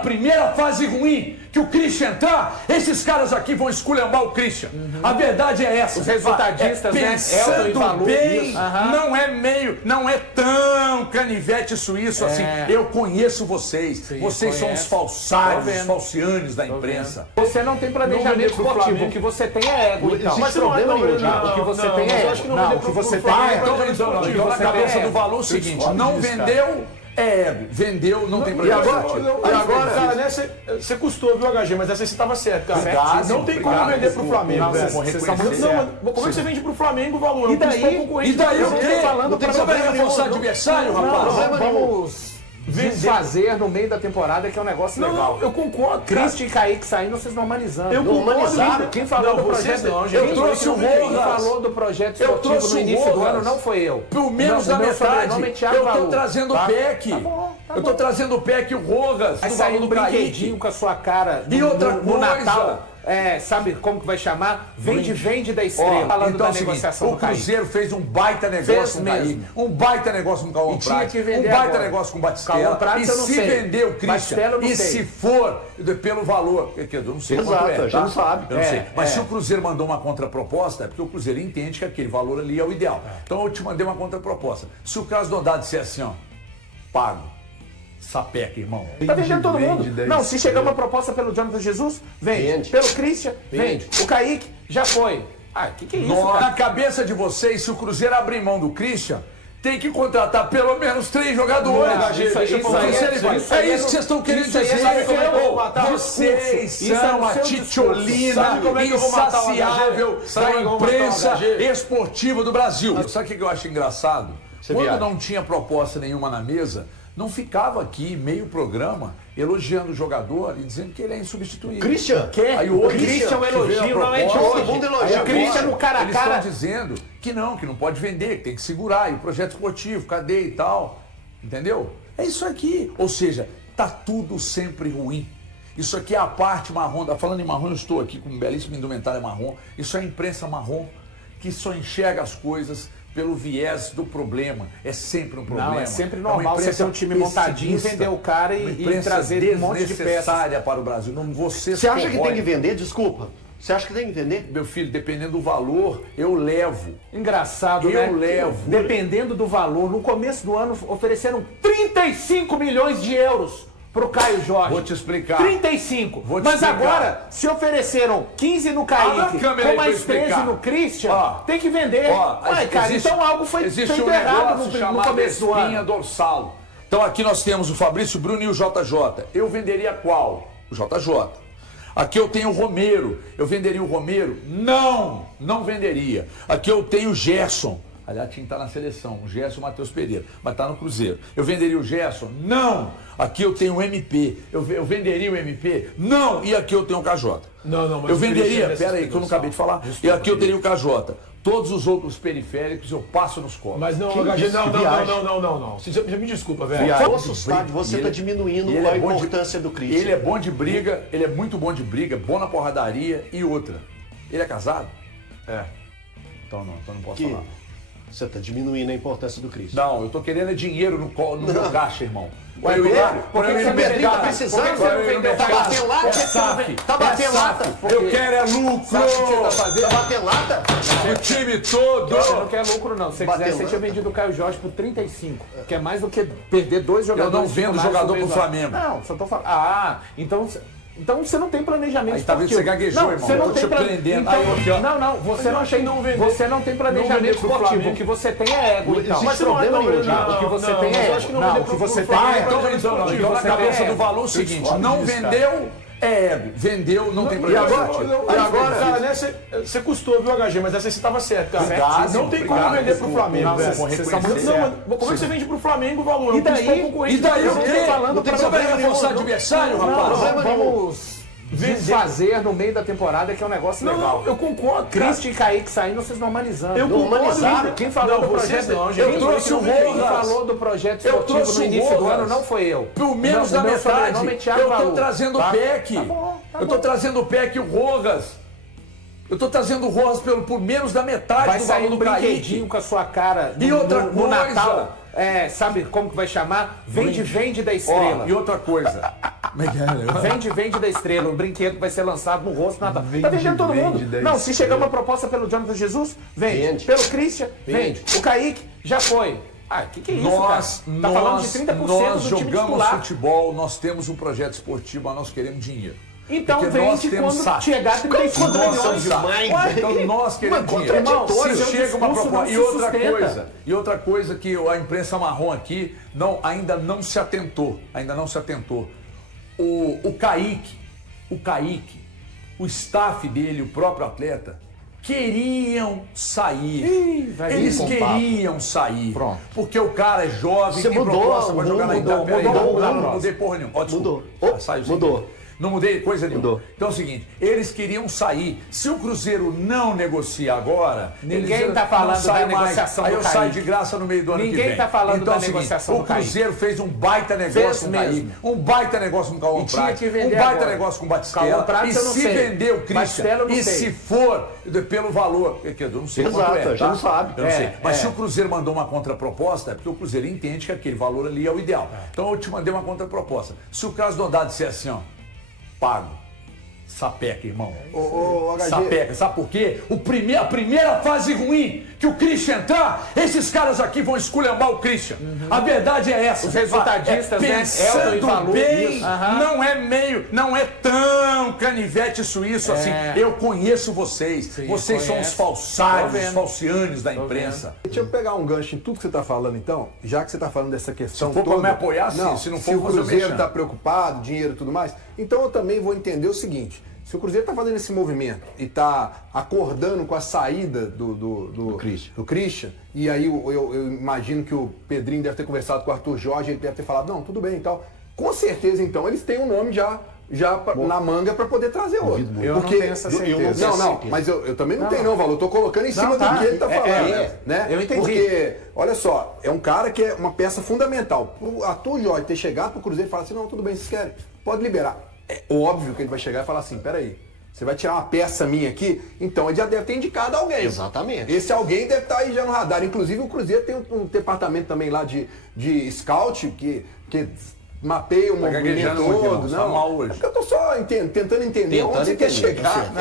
primeira fase ruim, que o Christian entrar, esses caras aqui vão esculhambar o Christian. A verdade é essa. Os resultadistas, né? Pensando bem, não é tão canivete suíço assim. Eu conheço vocês. Sim, vocês são os falsários, os falcianos da imprensa. Você não tem planejamento esportivo. O que você tem é ego, então. Mas problema nenhum. O que você tem é ego. Não, o que você tem é ego. Então na cabeça do valor é o seguinte, não vendeu... É ego. Vendeu, não tem problema. E agora, cara, né, você custou, viu, HG? Mas essa você estava certo, cara. Obrigado, não tem como vender pro Flamengo. Como é que você vende pro Flamengo o valor? E daí o quê? Falando para você vai reforçar adversário, rapaz? Vamos desfazer no meio da temporada, que é um negócio legal. Não, eu concordo. Christian e Kaique saindo, vocês normalizando. Eu concordo. Quem falou do projeto? Eu trouxe o Rojas. Quem falou do projeto esportivo no início do ano não foi eu. Pelo menos da metade. Eu tô trazendo o PEC. Eu tô trazendo o PEC e o Rojas. Vai sair um brinquedinho com a sua cara no Natal. Sabe como que vai chamar? Vende da Estrela. Falando então, da negociação o Cruzeiro fez um baita negócio com o Kaique, um baita negócio com o Cauã Prats, um baita negócio com o Batistella. E se vender o Christian, e se for pelo valor, eu não sei quanto é, a gente não sabe. Eu não sei. Mas se o Cruzeiro mandou uma contraproposta, é porque o Cruzeiro entende que aquele valor ali é o ideal. Então eu te mandei uma contraproposta. Se o Krasnodar disser assim, ó, pago. Sapeca, irmão. Tá vendendo todo mundo. Não, se chegar uma proposta pelo Jonathan Jesus, vende. Pelo Christian, vende. O Kaique, já foi. Que é isso, cara? Na cabeça de vocês, se o Cruzeiro abrir mão do Christian, tem que contratar pelo menos 3 jogadores. É isso que vocês estão querendo dizer. Vocês são a titiolina insaciável da imprensa esportiva do Brasil. Sabe o que eu acho engraçado? Quando não tinha proposta nenhuma na mesa, não ficava aqui meio programa elogiando o jogador e dizendo que ele é insubstituível. Christian? Aí o Christian é um elogio, não é de hoje. O Christian no cara a cara. Eles estão dizendo que não pode vender, que tem que segurar. E o projeto esportivo, cadê e tal. Entendeu? É isso aqui. Ou seja, tá tudo sempre ruim. Isso aqui é a parte marrom. Falando em marrom, eu estou aqui com um belíssimo indumentário marrom. Isso é a imprensa marrom que só enxerga as coisas pelo viés do problema. É sempre um problema. Não, é sempre normal você ter um time montadinho, vender o cara e trazer um monte de peças para o Brasil. Você acha que tem que vender? Desculpa. Você acha que tem que vender? Meu filho, dependendo do valor, eu levo. Engraçado, né? Eu levo. Dependendo do valor, no começo do ano ofereceram 35 milhões de euros pro Caio Jorge. Vou te explicar. 35. Mas explicar. Agora, se ofereceram 15 no Kaique, com mais 13 no Christian, tem que vender. Cara, então algo foi feito errado no começo do ano. Espinha dorsal. Então aqui nós temos o Fabrício Bruno e o JJ. Eu venderia qual? O JJ. Aqui eu tenho o Romero. Eu venderia o Romero? Não venderia. Aqui eu tenho o Gerson. Aliás, tinha que estar na seleção, o Gerson e o Matheus Pereira, mas está no Cruzeiro. Eu venderia o Gerson? Não! Aqui eu tenho o MP. Eu venderia o MP? Não! E aqui eu tenho o KJ. Mas eu venderia, peraí, que eu não acabei de falar. E aqui eu teria o KJ. Todos os outros periféricos eu passo nos copos. Mas não, HG, não. Você me desculpa, velho. Você está diminuindo a importância do Christian. Ele é bom de briga, ele é muito bom de briga, bom na porradaria e outra. Ele é casado? É. Então não posso falar. Você está diminuindo a importância do Christian. Não, eu tô querendo dinheiro no meu caixa, irmão. Tá batendo lata? Eu quero é lucro! Sabe o que você tá fazendo? Tá batendo lata? O time todo! Você não quer lucro, não. Se você quiser, você tinha vendido o Caio Jorge por 35. Que é mais do que perder 2 jogadores. Eu não vendo jogador pro Flamengo. Não, só tô falando. Então você não tem planejamento esportivo. Tá vendo que você gaguejou, irmão? Você não tem Você não tem planejamento esportivo. O que você tem é ego. Então. Mas problema nenhum. O que você tem é ego. Não, o que você tem é ego. Então na cabeça do valor é o seguinte, não vendeu, é ego. Vendeu, não tem problema. E agora, cara, né, você custou, viu, HG? Mas essa você estava certo, cara. Não tem como vender pro Flamengo, velho. Como é que você vende pro Flamengo o valor? E daí o quê? Você vai reforçar adversário, rapaz? Vamos desfazer no meio da temporada, que é um negócio legal. Eu concordo. Christian e Kaique saindo, vocês normalizando. Quem falou do projeto? Eu trouxe o Rojas. Quem falou do projeto esportivo no início do ano não foi eu. Pelo menos da metade. Eu tô trazendo o PEC. Eu tô trazendo o PEC e o Rojas. Eu tô trazendo o Rojas por menos da metade do valor do Kaique. Vai sair um brinquedinho com a sua cara e outra no Natal. sabe como que vai chamar? Vende da estrela. E outra coisa. Vende da estrela. Um brinquedo que vai ser lançado no rosto. Tá vendendo todo mundo. Não, se chegar uma proposta pelo Jonathan Jesus, vende. Pelo Christian, vende. O Kaique, já foi. Que é isso, cara? Tá falando de 30% do time titular. Nós jogamos futebol, nós temos um projeto esportivo, mas nós queremos dinheiro. Então vende quando chegar 35 milhões. Então nós queremos dinheiro. Se chega uma proposta. E outra coisa que a imprensa marrom aqui ainda não se atentou. O Kaique, o staff dele, o próprio atleta, queriam sair. Eles queriam sair. Pronto. Porque o cara é jovem, tem proposta pra jogar na Itália. Não mudei porra nenhuma. Mudou. Não mudei coisa nenhuma. Então é o seguinte, eles queriam sair. Se o Cruzeiro não negocia agora... Ninguém está falando da negociação do Kaique. Aí eu saio de graça no meio do ano que vem. Ninguém está falando então, da negociação do Kaique. O Cruzeiro fez um baita negócio com o Kaique. Um baita negócio com o Cauã Prats. Um baita negócio com o Batistella. E se vender o Christian, e se for pelo valor... Eu não sei quanto é, a gente não sabe. Eu não sei. Mas se o Cruzeiro mandou uma contraproposta, é porque o Cruzeiro entende que aquele valor ali é o ideal. Então eu te mandei uma contraproposta. Se o caso do Haddad disser assim, ó, pago. Sapeca, irmão. Sapeca. Sabe por quê? A primeira fase ruim que o Christian entrar, esses caras aqui vão esculhambar o Christian. A verdade é essa. Os resultadistas, pensando bem, não é tão canivete suíço assim. Eu conheço vocês. Sim, vocês são os falsários, os falcianes da imprensa. Deixa eu pegar um gancho em tudo que você está falando, então, já que você está falando dessa questão se for toda... para me apoiar, sim. Se não for, o Cruzeiro está preocupado, dinheiro e tudo mais, então eu também vou entender o seguinte. Se o Cruzeiro está fazendo esse movimento e está acordando com a saída do Christian, e aí eu imagino que o Pedrinho deve ter conversado com o Arthur Jorge, ele deve ter falado, não, tudo bem e tal. Com certeza, então, eles têm um nome já na manga para poder trazer outro. Não tenho essa certeza. Mas eu também não tenho, Valor. Eu tô colocando em cima do que ele tá falando. Né? Eu entendi. Porque, olha só, é um cara que é uma peça fundamental. O Arthur Jorge ter chegado pro Cruzeiro e falar assim, não, tudo bem, vocês querem, pode liberar. É óbvio que ele vai chegar e falar assim, peraí, você vai tirar uma peça minha aqui? Então ele já deve ter indicado alguém. Exatamente. Esse alguém deve estar aí já no radar. Inclusive o Cruzeiro tem um departamento também lá de scout que mapeia o movimento todo. Não, hoje. É porque eu tô só tentando entender onde você quer chegar.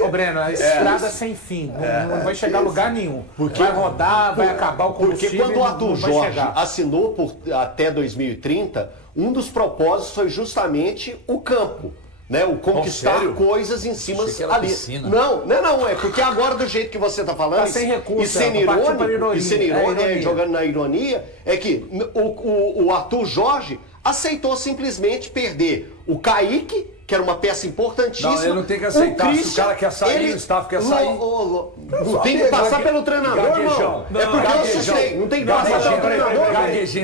Ô Breno, a estrada sem fim. Não vai chegar a lugar nenhum. Vai rodar, vai acabar o combustível. Porque quando o Arthur Jorge assinou até 2030, um dos propósitos foi justamente o campo. Né, o conquistar coisas em cima ali. Não, é porque agora do jeito que você está falando, tá sem recurso, e sendo irônico, jogando na ironia, é que o Arthur Jorge aceitou simplesmente perder o Kaique, que era uma peça importantíssima. Não, ele não tem que aceitar. Se o cara quer sair, o staff quer sair. Não tem que passar pelo treinador, irmão. É porque eu assustei. Não tem que passar pelo treinador.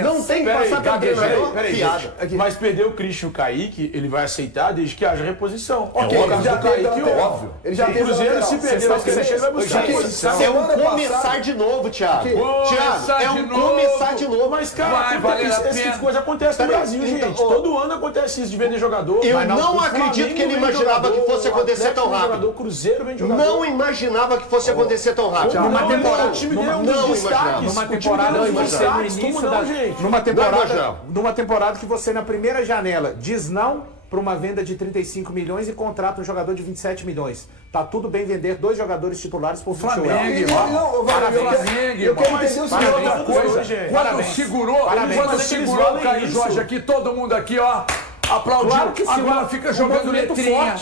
Não tem que passar pelo treinador. Piada. Mas perder o Christian e o Kaique, ele vai aceitar desde que haja reposição. Ok, ele já teve óbvio. Ele já teve o Cruzeiro, se perder o ele vai buscar reposição. É um começar de novo, Thiago. Thiago, é um começar de novo. Mas, cara, esse tipo de coisa acontece no Brasil, gente. Todo ano acontece isso de vender jogador. Eu não acredito que ele imaginava que fosse acontecer tão rápido. O Cruzeiro vem jogador. Não imaginava que fosse acontecer tão rápido. Numa temporada, numa temporada que você na primeira janela diz não para uma venda de 35 milhões e contrata um jogador de 27 milhões. Tá tudo bem vender 2 jogadores titulares por Flamengo. Eu quero entender o seguinte, outra coisa. Quando segurou o Caio Jorge aqui, todo mundo aqui, ó. Aplaudiu. Claro que agora fica jogando letrinha.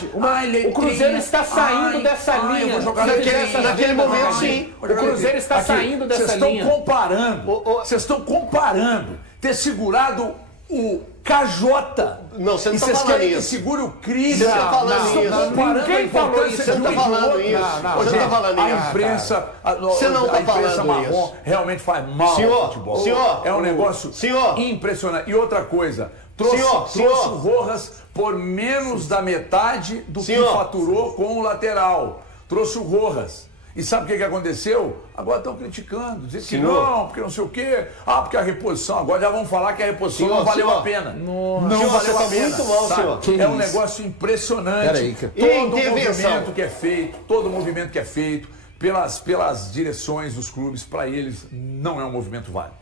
O Cruzeiro está saindo dessa linha. Naquele momento, sim. O Cruzeiro está saindo dessa linha. Vocês estão comparando ter segurado o KJ. Não, você não está falando isso. Que segure o Christian. Você está falando isso. Quem falou isso? Você está falando isso. Você está falando isso. A imprensa, você não está falando marrom isso. Realmente faz mal ao futebol. Senhor, é um negócio impressionante. E outra coisa, trouxe o Rojas por menos da metade do que faturou com o lateral. Trouxe o Rojas. E sabe o que aconteceu? Agora estão criticando, dizendo que não, porque não sei o quê. Porque a reposição, agora já vão falar que a reposição não valeu a pena. Não valeu a pena. Muito mal, senhor. É um negócio impressionante. Todo movimento que é feito pelas direções dos clubes, para eles não é um movimento válido.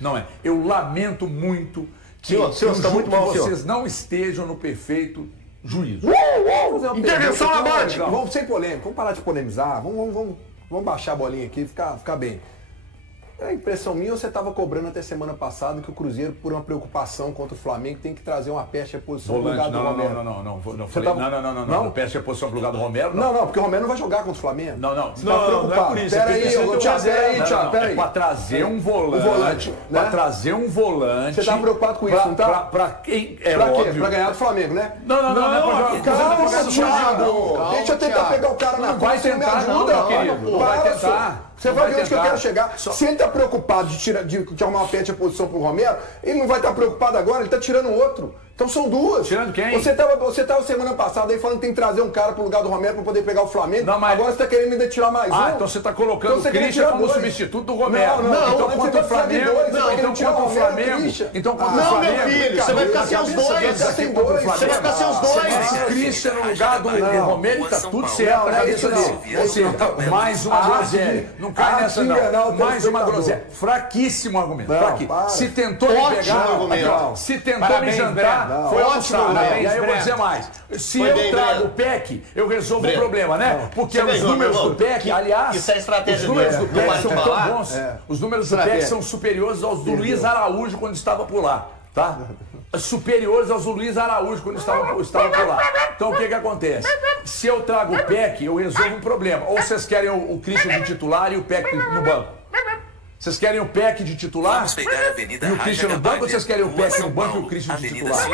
Não é. Eu lamento muito que vocês não estejam no perfeito juízo. Intervenção na morte! Vamos sem polêmica, vamos parar de polemizar, vamos baixar a bolinha aqui e ficar bem. É impressão minha, ou você estava cobrando até semana passada que o Cruzeiro, por uma preocupação contra o Flamengo, tem que trazer uma peste à posição pro lugar do Romero? Não, peste à posição pro lugar do Romero. Não, porque o Romero não vai jogar contra o Flamengo. Não é por isso. Peraí, Thiago. É pra trazer um volante. Pra trazer um volante. Você tá preocupado com isso, não tá? Pra quem? Pra quê? Pra ganhar do Flamengo, né? Não, calma, Thiago. Deixa eu tentar pegar o cara na vai tentar, não, querido. Vai tentar. Você vai ver onde que eu quero chegar. Se ele está preocupado de arrumar uma pente a posição pro Romero, ele não vai estar preocupado agora, ele está tirando outro. Então são duas. Tirando quem? Você tava semana passada aí falando que tem que trazer um cara pro lugar do Romero para poder pegar o Flamengo. Não, mas... Agora você está querendo ainda tirar mais um. Então você está colocando o Christian como substituto do Romero. Então contra o Flamengo. Então contra o Flamengo. Então contra o Flamengo. Meu filho, você vai ficar sem os dois. Você vai ficar sem os dois. O Christian no lugar do Romero e tá tudo certo na cabeça dele. Ou seja, mais uma groselha. Não cai nessa não. Mais uma groselha. Fraquíssimo argumento. Se tentou me pegar, se tentou me jantar, foi ótimo. E aí eu vou dizer mais. Se eu trago o PEC, eu resolvo o problema, né? Porque os números do PEC, aliás, isso é estratégia os números do PEC são tão bons. Os números do PEC são superiores aos do Luiz Araújo quando estava por lá, tá? Superiores aos do Luiz Araújo quando estava por lá. Então o que acontece? Se eu trago o PEC, eu resolvo um problema. Ou vocês querem o Christian de titular e o PEC no banco? Vocês querem o PEC de titular e o Christian no banco, ou vocês querem o PEC no banco e o Christian de titular?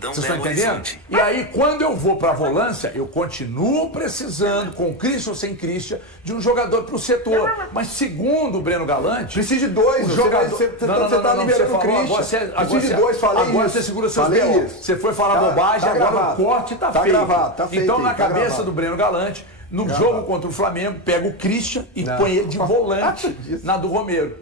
Vocês estão entendendo? E aí, quando eu vou para a volância, eu continuo precisando, com Christian ou sem Christian, de um jogador para o setor. Mas segundo o Breno Galante... Precisa de dois. O jogador... Você está liberando o Christian. Precisa de dois, falei agora isso. Você segura seus dedos. Você foi falar bobagem, agora o corte está feito. Tá feito. Então, na cabeça do Breno Galante... No jogo contra o Flamengo, pega o Christian e põe ele de volante na do Romero.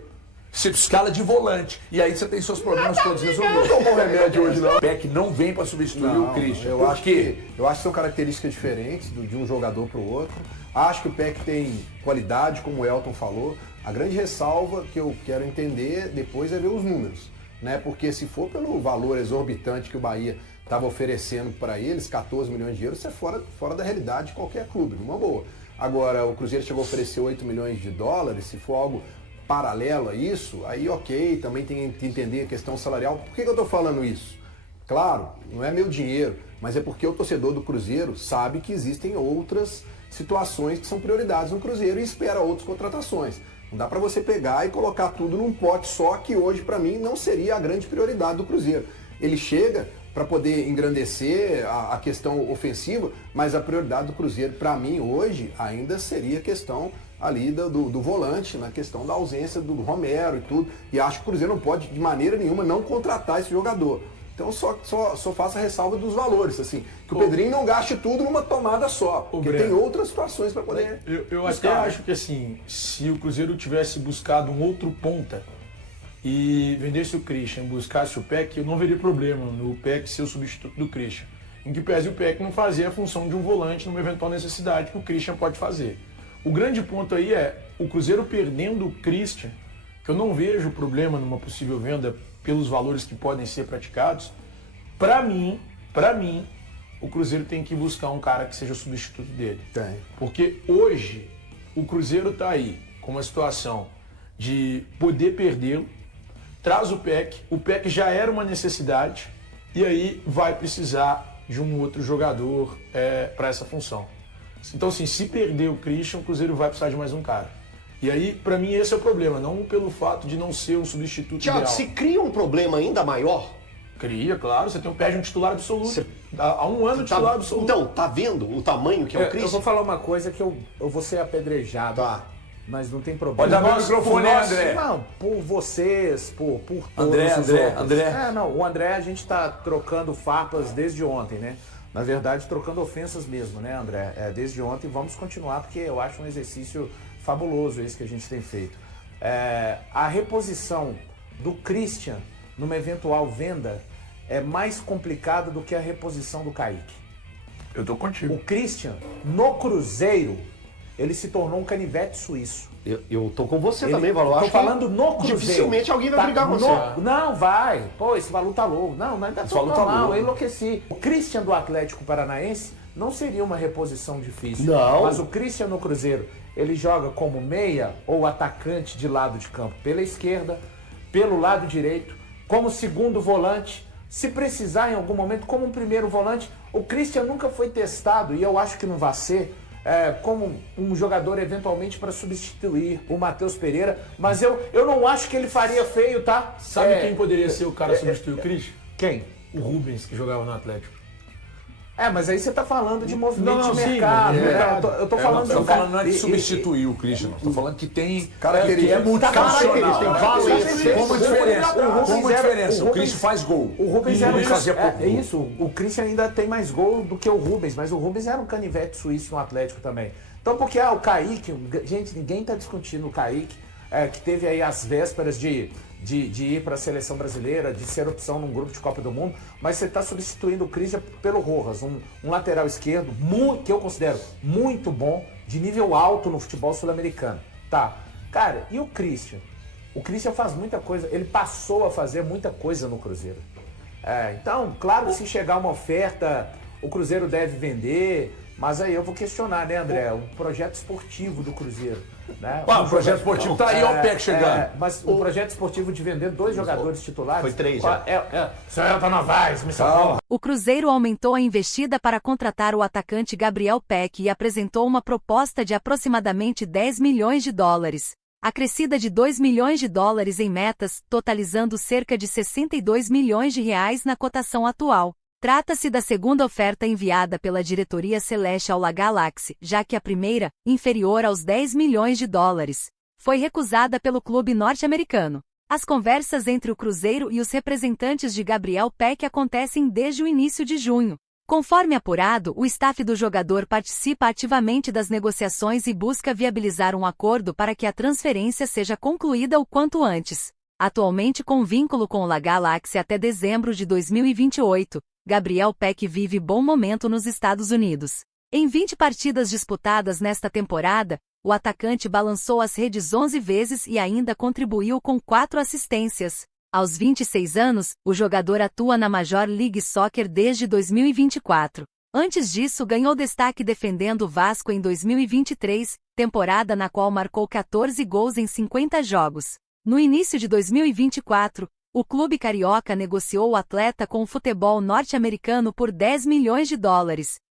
Você escala de volante. E aí você tem seus problemas todos resolvidos. Não tomou remédio hoje, não. O PEC não vem para substituir o Christian. Eu acho que são características diferentes de um jogador para o outro. Acho que o PEC tem qualidade, como o Elton falou. A grande ressalva que eu quero entender depois é ver os números. Né? Porque se for pelo valor exorbitante que o Bahia estava oferecendo para eles, 14 milhões de euros, isso é fora da realidade de qualquer clube, numa boa. Agora, o Cruzeiro chegou a oferecer 8 milhões de dólares, se for algo paralelo a isso, aí ok, também tem que entender a questão salarial. Por que eu estou falando isso? Claro, não é meu dinheiro, mas é porque o torcedor do Cruzeiro sabe que existem outras situações que são prioridades no Cruzeiro e espera outras contratações. Não dá para você pegar e colocar tudo num pote só, que hoje, para mim, não seria a grande prioridade do Cruzeiro. Ele chega para poder engrandecer a questão ofensiva, mas a prioridade do Cruzeiro, para mim, hoje, ainda seria a questão ali do volante, na questão da ausência do Romero e tudo. E acho que o Cruzeiro não pode, de maneira nenhuma, não contratar esse jogador. Então, só faço a ressalva dos valores, assim, que o Pedrinho não gaste tudo numa tomada só, porque tem outras situações para poder Eu até acho que, assim, se o Cruzeiro tivesse buscado um outro ponta e vendesse o Christian, buscasse o PEC, eu não veria problema no PEC ser o substituto do Christian. Em que pese o PEC não fazer a função de um volante numa eventual necessidade que o Christian pode fazer. O grande ponto aí é o Cruzeiro perdendo o Christian, que eu não vejo problema numa possível venda pelos valores que podem ser praticados. Para mim, o Cruzeiro tem que buscar um cara que seja o substituto dele. Porque hoje o Cruzeiro está aí com uma situação de poder perdê-lo, traz o PEC já era uma necessidade, e aí vai precisar de um outro jogador para essa função. Então, assim, se perder o Christian, o Cruzeiro vai precisar de mais um cara. E aí, para mim, esse é o problema, não pelo fato de não ser um substituto Thiago, ideal. se cria um problema ainda maior? Cria, claro, você perde um titular absoluto. Há um ano titular absoluto. Então, tá vendo o tamanho que é o Christian? Eu vou falar uma coisa que eu vou ser apedrejado. Tá. Mas não tem problema. Pode dar o microfone, André. Não, por vocês, por todos André. O André, a gente tá trocando farpas desde ontem, né? Na verdade, trocando ofensas mesmo, né, André? Desde ontem, vamos continuar, porque eu acho um exercício fabuloso esse que a gente tem feito. A reposição do Christian numa eventual venda é mais complicada do que a reposição do Kaique. Eu tô contigo. O Christian, no Cruzeiro, ele se tornou um canivete suíço. Eu tô com você também, Valu. Tô falando no Cruzeiro. Dificilmente alguém vai brigar com você. Não, vai. Pô, esse Valu tá louco. Não, ainda tá normal, eu enlouqueci. O Christian do Atlético Paranaense não seria uma reposição difícil. Não. Mas o Christian no Cruzeiro, ele joga como meia ou atacante de lado de campo pela esquerda, pelo lado direito, como segundo volante. Se precisar em algum momento, como um primeiro volante, o Christian nunca foi testado, e eu acho que não vai ser, como um jogador eventualmente para substituir o Matheus Pereira, mas eu não acho que ele faria feio, tá? Sabe quem poderia ser o cara substituir o Christian? Quem? O Rubens, que jogava no Atlético. Mas aí você tá falando de movimento de mercado. Eu tô falando não é de substituir o Christian, estou falando que tem características. Que é multifuncional. Tem valência. Como diferença. O Christian faz gol. O Rubens era fazia pouco. É isso. O Christian ainda tem mais gol do que o Rubens, mas o Rubens era um canivete suíço no Atlético também. Então, porque o Kaique, gente, ninguém tá discutindo o Kaique, que teve aí as vésperas de ir para a seleção brasileira, de ser opção num grupo de Copa do Mundo, mas você está substituindo o Christian pelo Rojas, um lateral esquerdo que eu considero muito bom, de nível alto no futebol sul-americano. Tá, cara, e o Christian? O Christian faz muita coisa, ele passou a fazer muita coisa no Cruzeiro. Então, claro que se chegar uma oferta, o Cruzeiro deve vender, mas aí eu vou questionar, né, André? O projeto esportivo do Cruzeiro. Né? O projeto esportivo tá aí, ó, o PEC chegando. Mas o projeto esportivo de vender 2 jogadores titulares. Foi 3 já. Celta Novaes, me salvou. O Cruzeiro aumentou a investida para contratar o atacante Gabriel Peck e apresentou uma proposta de aproximadamente $10 milhões, acrescida de $2 milhões em metas, totalizando cerca de R$62 milhões na cotação atual. Trata-se da segunda oferta enviada pela diretoria celeste ao La Galaxy, já que a primeira, inferior aos $10 milhões, foi recusada pelo clube norte-americano. As conversas entre o Cruzeiro e os representantes de Gabriel Peck acontecem desde o início de junho. Conforme apurado, o staff do jogador participa ativamente das negociações e busca viabilizar um acordo para que a transferência seja concluída o quanto antes. Atualmente com vínculo com o La Galaxy até dezembro de 2028, Gabriel Peck vive bom momento nos Estados Unidos. Em 20 partidas disputadas nesta temporada, o atacante balançou as redes 11 vezes e ainda contribuiu com 4 assistências. Aos 26 anos, o jogador atua na Major League Soccer desde 2024. Antes disso, ganhou destaque defendendo o Vasco em 2023, temporada na qual marcou 14 gols em 50 jogos. No início de 2024, o clube carioca negociou o atleta com o futebol norte-americano por $10 milhões,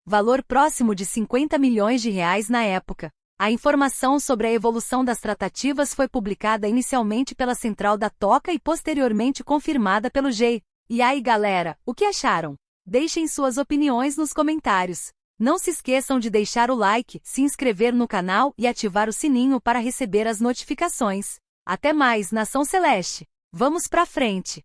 valor próximo de R$50 milhões na época. A informação sobre a evolução das tratativas foi publicada inicialmente pela Central da Toca e posteriormente confirmada pelo G. E aí, galera, o que acharam? Deixem suas opiniões nos comentários. Não se esqueçam de deixar o like, se inscrever no canal e ativar o sininho para receber as notificações. Até mais, Nação Celeste! Vamos pra frente!